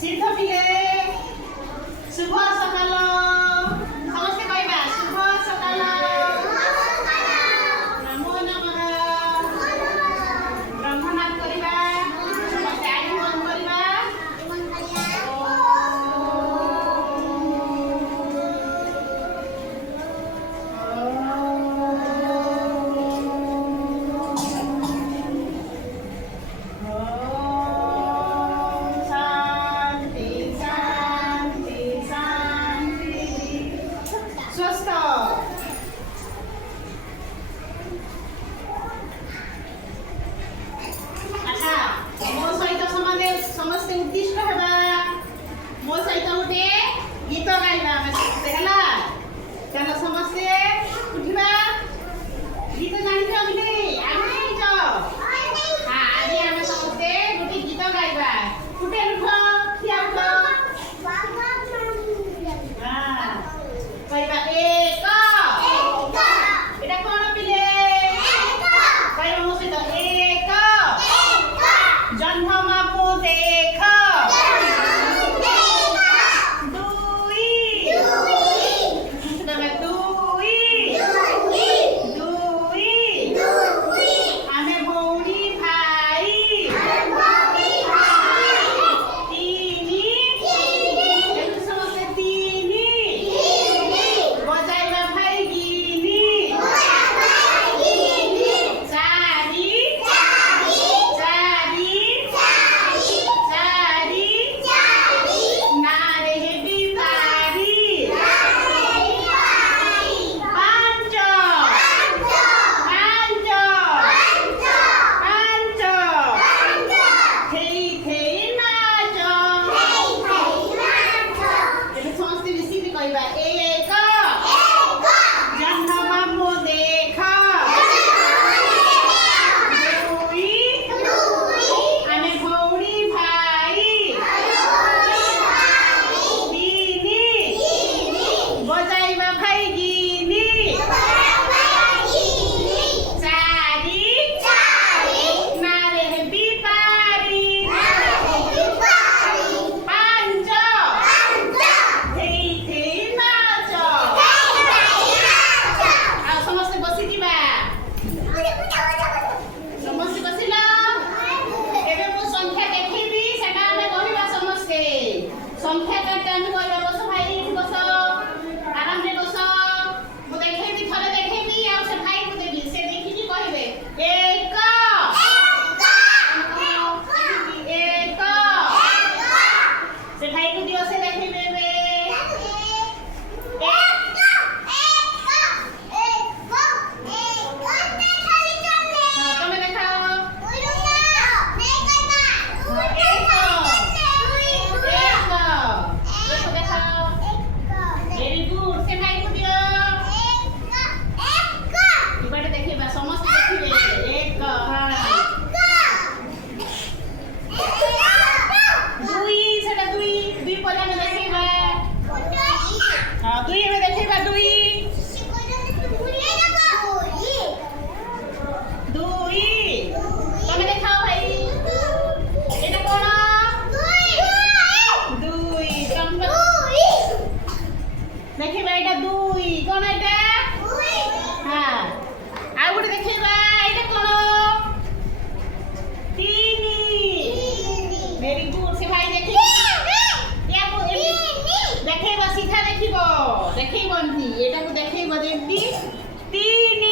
सिद्ध पिले शुभ सकाल समस्ते कहबा शुभ सकाल नमो नमः ब्रह्मनाथ करबा समस्ते आगे मन करबा समस्ते उद्दिष्ट हेबा मो सहित गोटे गीत गाइबा आमे समस्ते हला चलो समस्ते उठिबा गीत जानि छ बिले आगे जा हां आज आमे समस्ते गोटे गीत गाइबा उठे उठ खिया उठ हां कहबा एक एटा कोन पिले कहबा मो सहित एक जन्म मापू देख संख्या काटा में कहबा बस भाई बस आराम रे बस मु देखेबी थले देखेबी आ से भाई को देबी से देखि कि कहबे एक एक से भाई को दियो से देखेबे देखिबा एटा दुई कोन एटा हां आ गुटे देखिबा एटा कोन तीनी वेरी गुड से भाई देखि या को देखिबा सीधा देखिबो देखिबो नी एटा को देखिबो जेंती तीनी